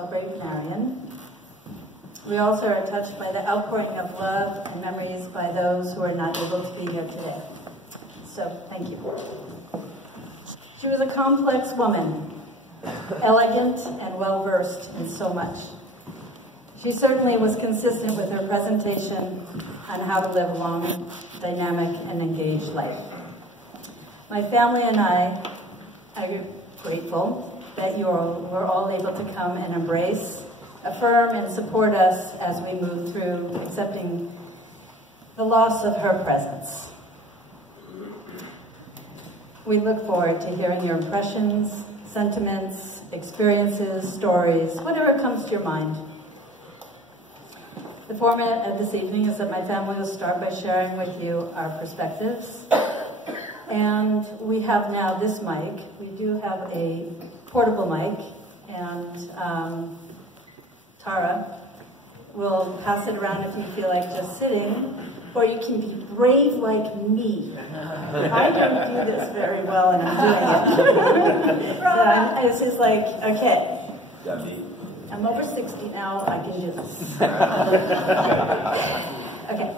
celebrate Marion. We also are touched by the outpouring of love and memories by those who are not able to be here today. So, thank you. She was a complex woman, elegant and well-versed in so much. She certainly was consistent with her presentation on how to live a long, dynamic, and engaged life. My family and I are grateful that you were all able to come and embrace, affirm, and support us as we move through accepting the loss of her presence. We look forward to hearing your impressions, sentiments, experiences, stories, whatever comes to your mind. The format of this evening is that my family will start by sharing with you our perspectives. And we have now this mic. We do have a portable mic, and Tara will pass it around if you feel like just sitting, or you can be brave like me. I don't do this very well, and I'm doing it. So it's just like, okay. I'm over 60 now, I can do this. Okay,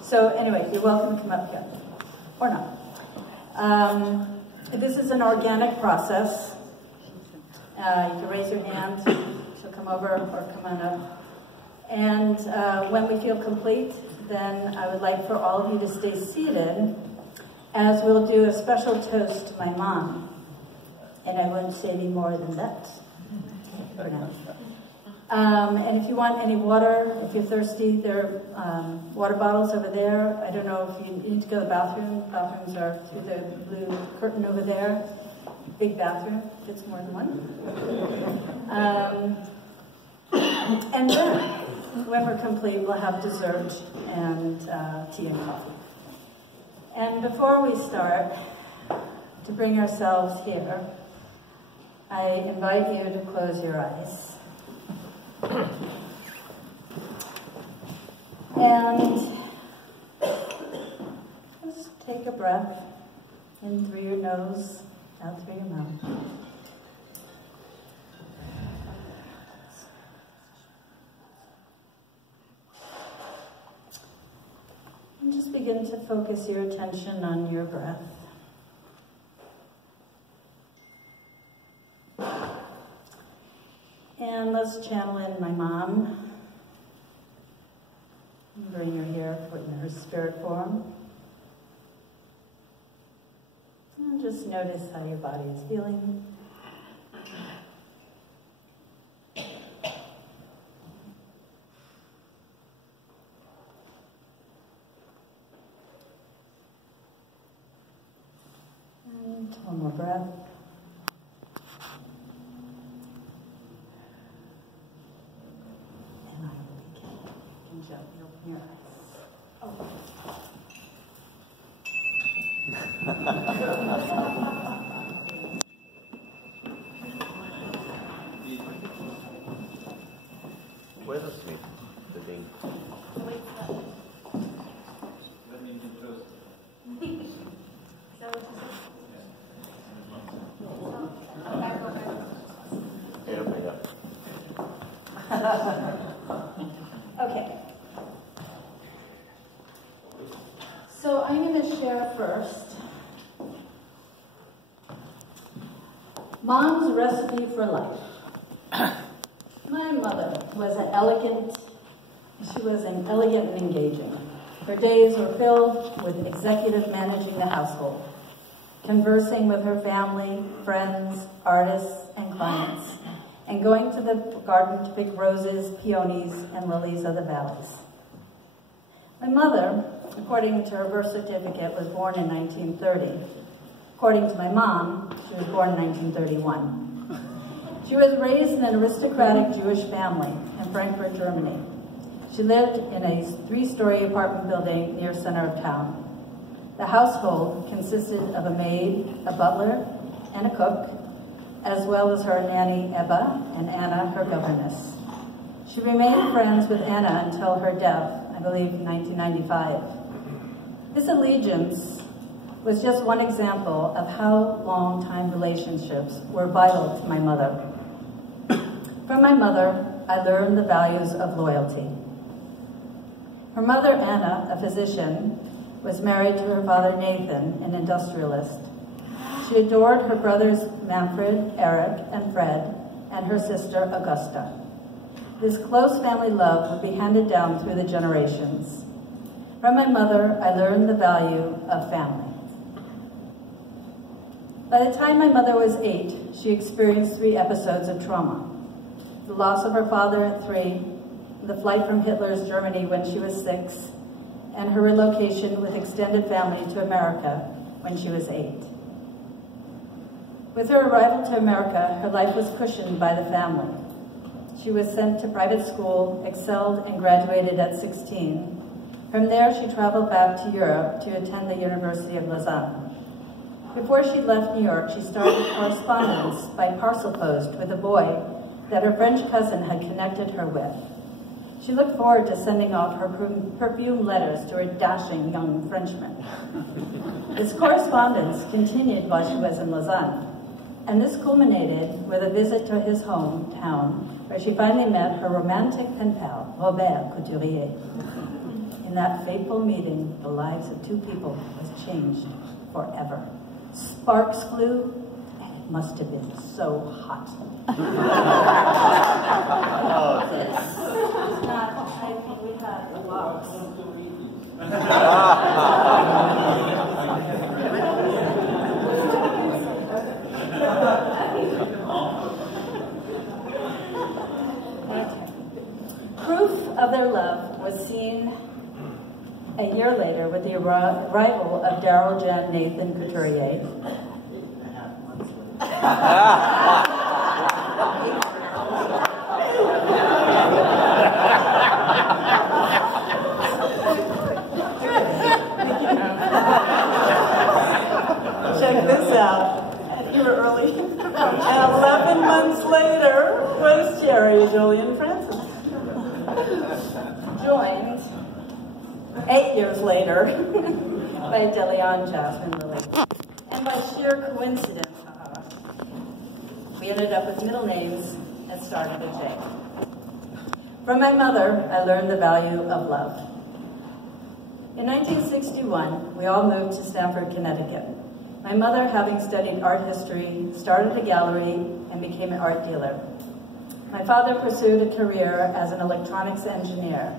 so anyway, you're welcome to come up here, or not. This is an organic process. You can raise your hand, so come over or come on up. And when we feel complete, then I would like for all of you to stay seated, as we'll do a special toast to my mom. And I won't say any more than that for now. And if you want any water, if you're thirsty, there are water bottles over there. I don't know if you need to go to the bathroom. Bathrooms are through the blue curtain over there. Big bathroom, fits more than one. And then, when we're complete, we'll have dessert and tea and coffee. And before we start, to bring ourselves here, I invite you to close your eyes. And just take a breath in through your nose, out through your mouth. And just begin to focus your attention on your breath. And let's channel in my mom. Bring her here in her spirit form. And just notice how your body is feeling. And one more breath. Gently open your eyes. Oh. Where's the sleep? The thing. Okay. So I'm going to share first Mom's recipe for life. My mother was elegant and engaging. Her days were filled with executive managing the household, conversing with her family, friends, artists, and clients, and going to the garden to pick roses, peonies, and lilies of the valleys. My mother, according to her birth certificate, was born in 1930. According to my mom, she was born in 1931. She was raised in an aristocratic Jewish family in Frankfurt, Germany. She lived in a 3-story apartment building near center of town. The household consisted of a maid, a butler, and a cook, as well as her nanny, Eva, and Anna, her governess. She remained friends with Anna until her death, I believe in 1995. This allegiance was just one example of how long-time relationships were vital to my mother. From my mother, I learned the values of loyalty. Her mother, Anna, a physician, was married to her father, Nathan, an industrialist. She adored her brothers, Manfred, Eric, and Fred, and her sister, Augusta. This close family love would be handed down through the generations. From my mother, I learned the value of family. By the time my mother was 8, she experienced 3 episodes of trauma. The loss of her father at 3, the flight from Hitler's Germany when she was 6, and her relocation with extended family to America when she was 8. With her arrival to America, her life was cushioned by the family. She was sent to private school, excelled, and graduated at 16. From there, she traveled back to Europe to attend the University of Lausanne. Before she left New York, she started correspondence by parcel post with a boy that her French cousin had connected her with. She looked forward to sending off her perfume letters to her dashing young Frenchman. This correspondence continued while she was in Lausanne, and this culminated with a visit to his hometown, where she finally met her romantic pen pal, Robert Couturier. In that fateful meeting, the lives of 2 people was changed forever. Sparks flew, and it must have been so hot. I think we have the box. Proof of their love was seen a year later with the arrival of Daryl, Jen, Nathan Couturier. Check this out. You were early. And 11 months later was Jerry, Julian Francis. Joined 8 years later by Deliane, Jasmine, Lily. And by sheer coincidence, we ended up with middle names that started with J. From my mother, I learned the value of love. In 1961, we all moved to Stamford, Connecticut. My mother, having studied art history, started a gallery and became an art dealer. My father pursued a career as an electronics engineer.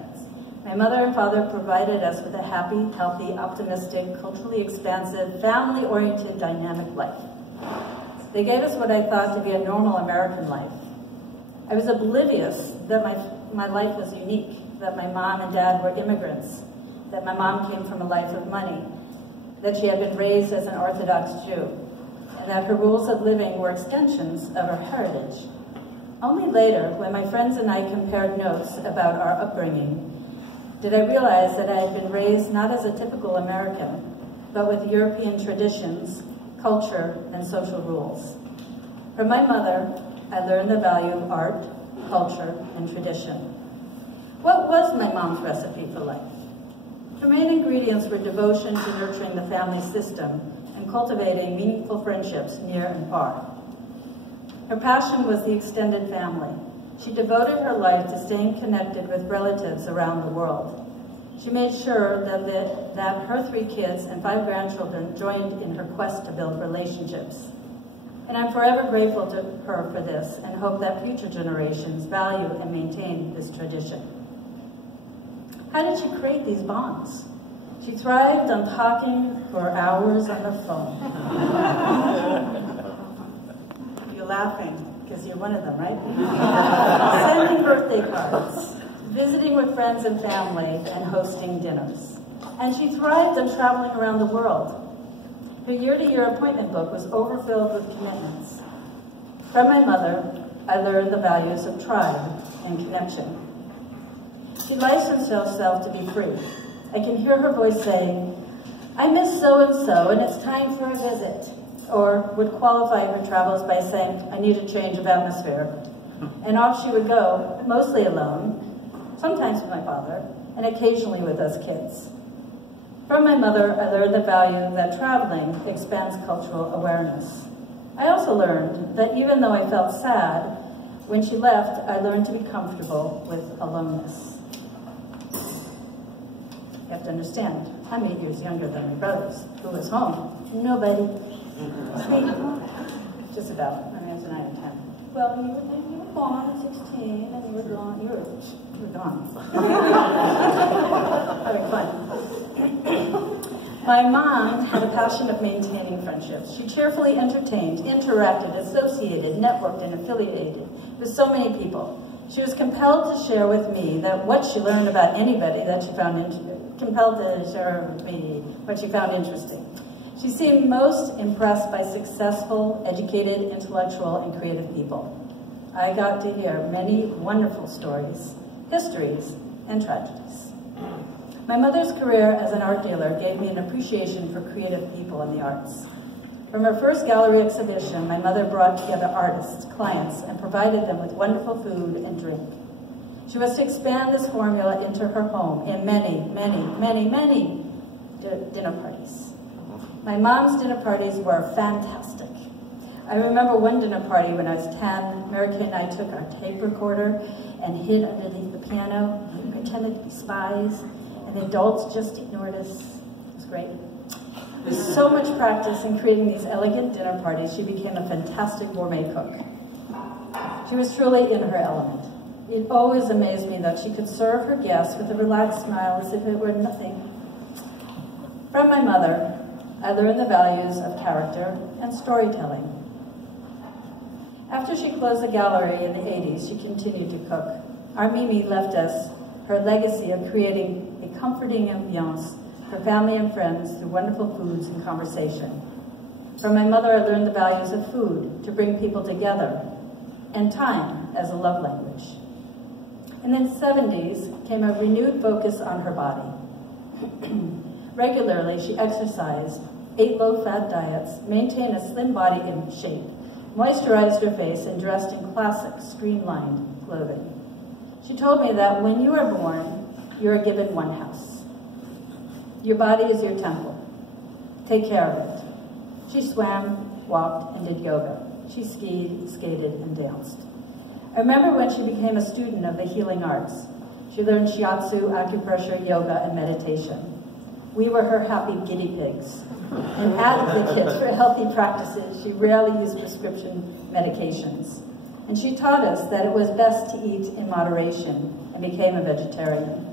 My mother and father provided us with a happy, healthy, optimistic, culturally expansive, family-oriented, dynamic life. They gave us what I thought to be a normal American life. I was oblivious that my life was unique, that my mom and dad were immigrants, that my mom came from a life of money, that she had been raised as an Orthodox Jew, and that her rules of living were extensions of her heritage. Only later, when my friends and I compared notes about our upbringing, did I realize that I had been raised not as a typical American, but with European traditions, culture, and social rules. From my mother, I learned the value of art, culture, and tradition. What was my mom's recipe for life? Her main ingredients were devotion to nurturing the family system and cultivating meaningful friendships near and far. Her passion was the extended family. She devoted her life to staying connected with relatives around the world. She made sure that her 3 kids and 5 grandchildren joined in her quest to build relationships. And I'm forever grateful to her for this and hope that future generations value and maintain this tradition. How did she create these bonds? She thrived on talking for hours on the phone. You're laughing because you're one of them, right? Sending birthday cards, visiting with friends and family, and hosting dinners. And she thrived on traveling around the world. Her year-to-year appointment book was overfilled with commitments. From my mother, I learned the values of tribe and connection. She licensed herself to be free. I can hear her voice saying, "I miss so-and-so, and it's time for a visit," or would qualify her travels by saying, "I need a change of atmosphere." And off she would go, mostly alone, sometimes with my father, and occasionally with us kids. From my mother, I learned the value that traveling expands cultural awareness. I also learned that even though I felt sad, When she left, I learned to be comfortable with aloneness. You have to understand, I'm 8 years younger than my brothers. Who was home? Nobody. Just about. I mean, I was 9 or 10. Well, you were gone at 16, and you were gone. You were gone. Having fun. My mom had a passion of maintaining friendships. She cheerfully entertained, interacted, associated, networked, and affiliated with so many people. She was compelled to share with me that what she learned about anybody that she found compelled to share with me what she found interesting. She seemed most impressed by successful, educated, intellectual, and creative people. I got to hear many wonderful stories, histories, and tragedies. My mother's career as an art dealer gave me an appreciation for creative people in the arts. From her first gallery exhibition, my mother brought together artists, clients, and provided them with wonderful food and drink. She was to expand this formula into her home in many dinner parties. My mom's dinner parties were fantastic. I remember one dinner party when I was 10, Mary Kay and I took our tape recorder and hid underneath the piano and pretended to be spies, and the adults just ignored us. It was great. With so much practice in creating these elegant dinner parties, she became a fantastic gourmet cook. She was truly in her element. It always amazed me that she could serve her guests with a relaxed smile as if it were nothing. From my mother, I learned the values of character and storytelling. After she closed the gallery in the 80s, she continued to cook. Our Mimi left us her legacy of creating a comforting ambiance for family and friends through wonderful foods and conversation. From my mother, I learned the values of food to bring people together, and time as a love language. In the 70s came a renewed focus on her body. Regularly, she exercised, ate low-fat diets, maintained a slim body in shape, moisturized her face, and dressed in classic, streamlined clothing. She told me that when you are born, you are given one house. Your body is your temple. Take care of it. She swam, walked, and did yoga. She skied, skated, and danced. I remember when she became a student of the healing arts. She learned shiatsu, acupressure, yoga, and meditation. We were her happy guinea pigs. An advocate for healthy practices, she rarely used prescription medications. And she taught us that it was best to eat in moderation and became a vegetarian.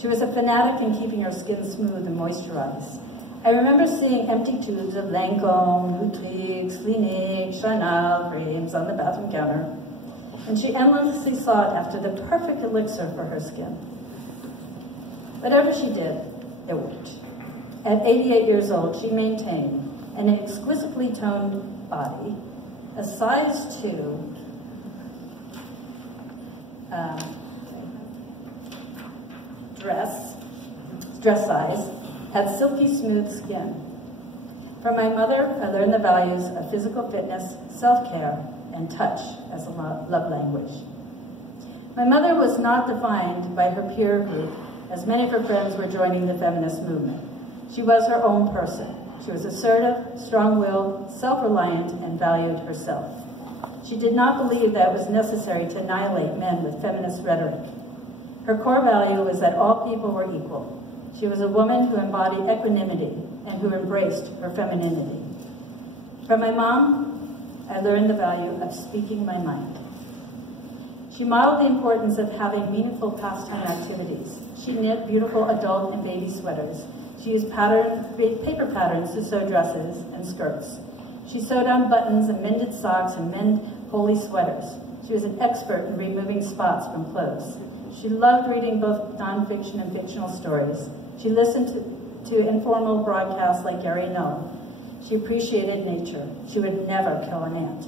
She was a fanatic in keeping her skin smooth and moisturized. I remember seeing empty tubes of Lancome, Lutrix, Clinique, Chanel creams on the bathroom counter, and she endlessly sought after the perfect elixir for her skin. Whatever she did, it worked. At 88 years old, she maintained an exquisitely toned body, a size 2, dress size, had silky smooth skin. From my mother, I learned the values of physical fitness, self-care, and touch as a love language. My mother was not defined by her peer group, as many of her friends were joining the feminist movement. She was her own person. She was assertive, strong-willed, self-reliant, and valued herself. She did not believe that it was necessary to annihilate men with feminist rhetoric. Her core value was that all people were equal. She was a woman who embodied equanimity and who embraced her femininity. From my mom, I learned the value of speaking my mind. She modeled the importance of having meaningful pastime activities. She knit beautiful adult and baby sweaters. She used paper patterns to sew dresses and skirts. She sewed on buttons and mended socks and mended holey sweaters. She was an expert in removing spots from clothes. She loved reading both nonfiction and fictional stories. She listened to informal broadcasts like Gary Null. She appreciated nature. She would never kill an ant.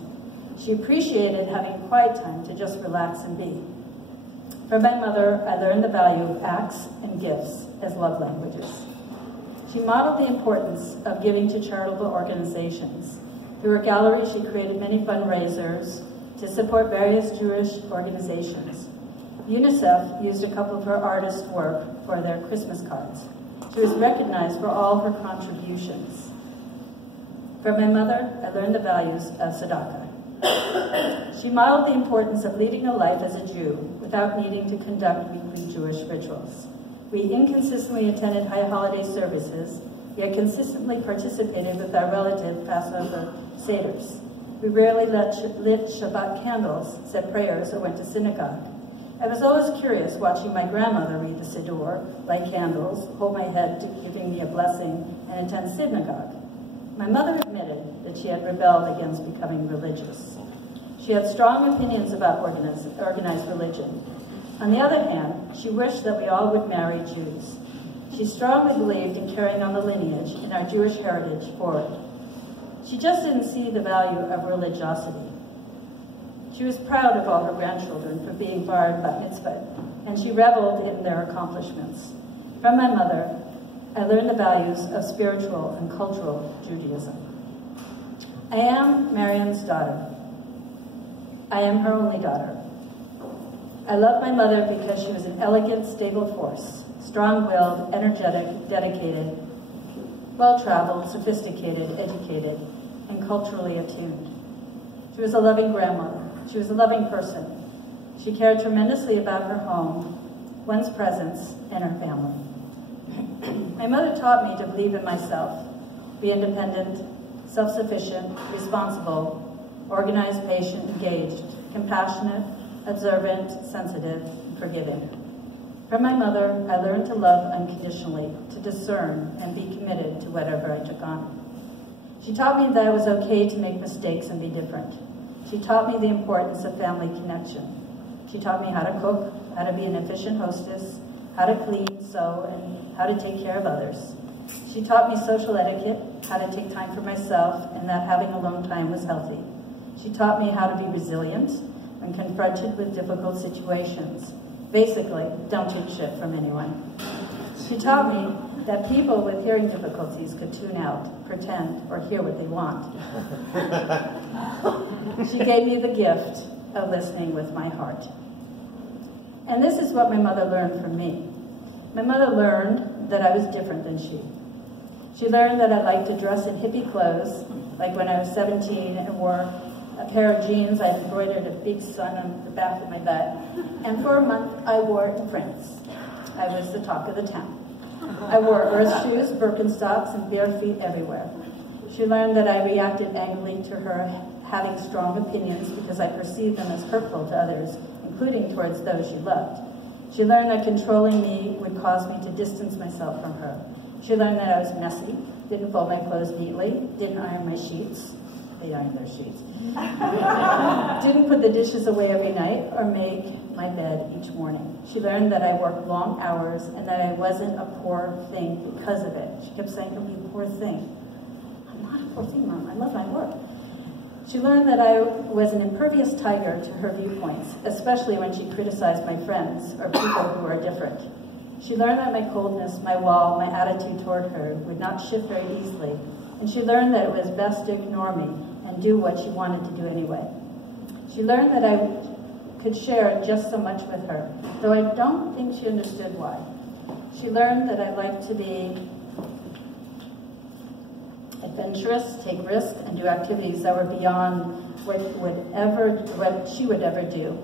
She appreciated having quiet time to just relax and be. From my mother, I learned the value of acts and gifts as love languages. She modeled the importance of giving to charitable organizations. Through her gallery, she created many fundraisers to support various Jewish organizations. UNICEF used a couple of her artists' work for their Christmas cards. She was recognized for all her contributions. From my mother, I learned the values of tzedakah. She modeled the importance of leading a life as a Jew without needing to conduct weekly Jewish rituals. We inconsistently attended high holiday services, yet consistently participated with our relative Passover Seders. We rarely lit Shabbat candles, said prayers, or went to synagogue. I was always curious watching my grandmother read the Siddur, light candles, hold my head to giving me a blessing, and attend synagogue. My mother admitted that she had rebelled against becoming religious. She had strong opinions about organized religion. On the other hand, she wished that we all would marry Jews. She strongly believed in carrying on the lineage and our Jewish heritage forward. She just didn't see the value of religiosity. She was proud of all her grandchildren for being bar mitzvah, and she reveled in their accomplishments. From my mother, I learned the values of spiritual and cultural Judaism. I am Marion's daughter. I am her only daughter. I love my mother because she was an elegant, stable force, strong-willed, energetic, dedicated, well-traveled, sophisticated, educated, and culturally attuned. She was a loving grandmother. She was a loving person. She cared tremendously about her home, one's presence, and her family. My mother taught me to believe in myself, be independent, self-sufficient, responsible, organized, patient, engaged, compassionate, observant, sensitive, and forgiving. From my mother, I learned to love unconditionally, to discern, and be committed to whatever I took on. She taught me that it was okay to make mistakes and be different. She taught me the importance of family connection. She taught me how to cook, how to be an efficient hostess, how to clean, sew, and how to take care of others. She taught me social etiquette, how to take time for myself, and that having alone time was healthy. She taught me how to be resilient when confronted with difficult situations. Basically, don't take shit from anyone. She taught me that people with hearing difficulties could tune out, pretend, or hear what they want. She gave me the gift of listening with my heart. And this is what my mother learned from me. My mother learned that I was different than she. She learned that I liked to dress in hippie clothes, like when I was 17 and wore a pair of jeans. I embroidered a big sun on the back of my butt. And for a month, I wore it in France. I was the talk of the town. I wore earth shoes, Birkenstocks, and bare feet everywhere. She learned that I reacted angrily to her having strong opinions because I perceived them as hurtful to others, including towards those she loved. She learned that controlling me would cause me to distance myself from her. She learned that I was messy, didn't fold my clothes neatly, didn't iron my sheets. They ironed their sheets. Didn't put the dishes away every night or make my bed each morning. She learned that I worked long hours and that I wasn't a poor thing because of it. She kept saying, "Don't be a poor thing." I'm not a poor thing, Mom. I love my work. She learned that I was an impervious tiger to her viewpoints, especially when she criticized my friends or people who are different. She learned that my coldness, my wall, my attitude toward her would not shift very easily, and she learned that it was best to ignore me and do what she wanted to do anyway. She learned that I could share just so much with her, though I don't think she understood why. She learned that I liked to be adventurous, take risks, and do activities that were beyond what she would ever do.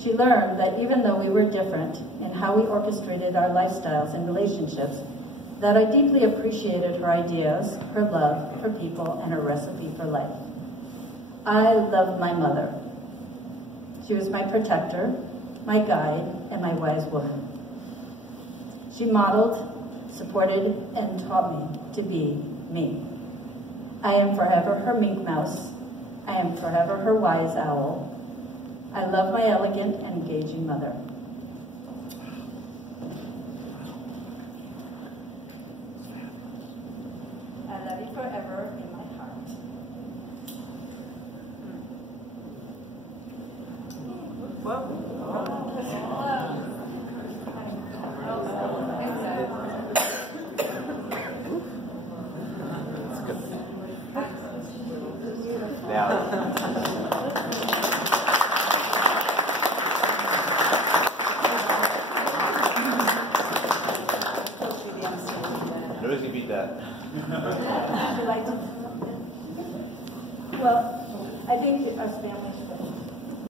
She learned that even though we were different in how we orchestrated our lifestyles and relationships, that I deeply appreciated her ideas, her love for people, and her recipe for life. I loved my mother. She was my protector, my guide, and my wise woman. She modeled, supported, and taught me to be me. I am forever her mink mouse. I am forever her wise owl. I love my elegant and engaging mother. I love you forever in my heart. Well,